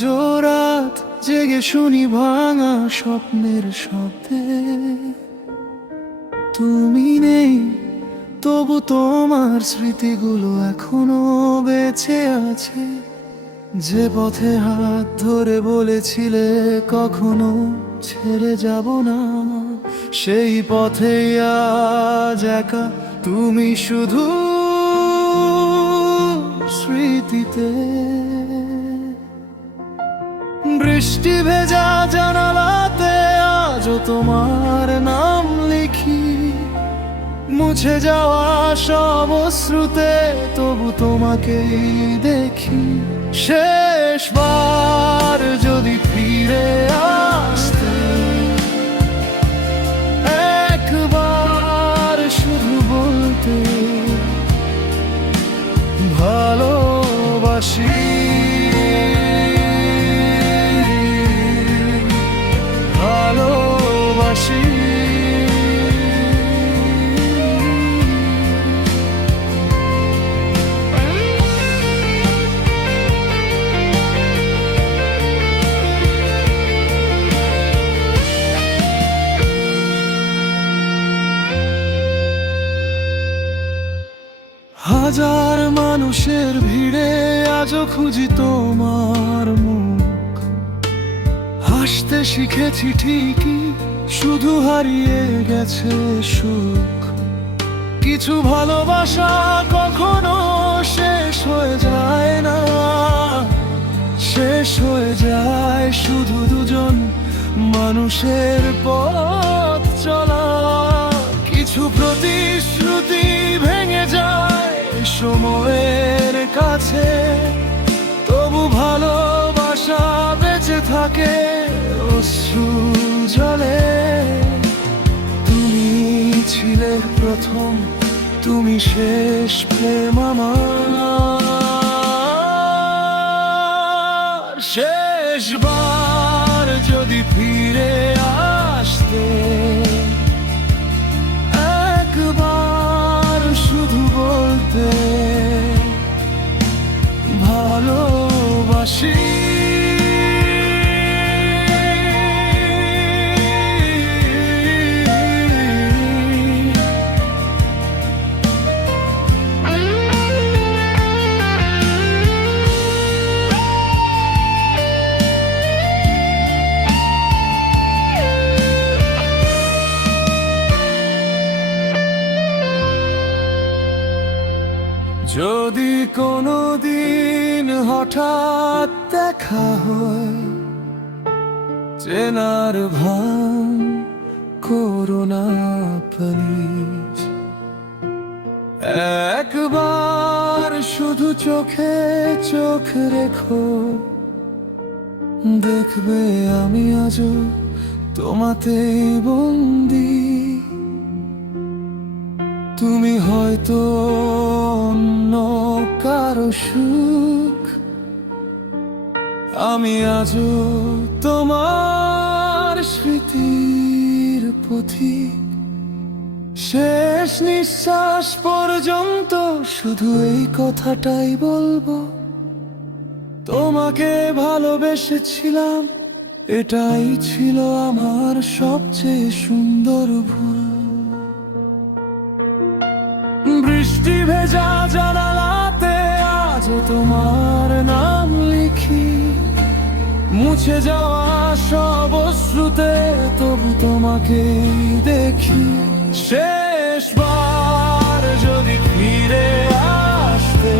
রাত জেগে শুনি ভাঙা স্বপ্নের শব্দে তুমি নেই, তবু তোমার স্মৃতিগুলো এখনো বেঁচে আছে। যে পথে হাত ধরে বলেছিলে কখনো ছেড়ে যাব না, সেই পথেই আজ একা তুমি শুধু স্মৃতিতে। বৃষ্টি ভেজা জানালাতে আজও তোমার নাম লিখি, মুছে যাওয়া সব অশ্রুতে তবু তোমাকেই দেখি। শেষবার যদি ফিরে আসতে, একবার শুধু বলতে ভালোবাসি, ভালোবাসি। হাজার মানুষের ভিড়ে আজও খুঁজি তোমার মুখ। হাসতে শিখেছি ঠিকই, শুধু হারিয়ে গেছে সুখ। কিছু ভালোবাসা কখনো শেষ হয়ে যায় না, শেষ হয়ে যায় শুধু দুজন মানুষের পথ চলা। কিছু প্রতিশ্রুতি ভেঙে যায় সময়ের কাছে, তবু ভালোবাসা বেঁচে থাকে অশ্রু জলে। তুমি ছিলে প্রথম, তুমি শেষ প্রেম আমার। শেষবার যদি ফিরে আসতে, একবার শুধু বলতে ভালোবাসি। যদি কোনোদিন হঠাৎ দেখা হয়, চেনার ভান করো না প্লিজ। একবার শুধু চোখে চোখ রেখো, দেখবে আমি আজও তোমাতেই বন্দি। তুমি হয়তো অন্য কারো সুখ, আমি আজও তোমার স্মৃতির পথিক। শেষ নিঃশ্বাস পর্যন্ত শুধু এই কথাটাই বলবো, তোমাকে ভালোবেসেছিলাম, এটাই ছিল আমার সবচেয়ে সুন্দর ভুল। বৃষ্টি ভেজা জানালাতে আজও তোমার নাম লিখি, মুছে যাওয়া সব অশ্রুতে তবু তোমাকে দেখি। শেষবার যদি ফিরে আসতে,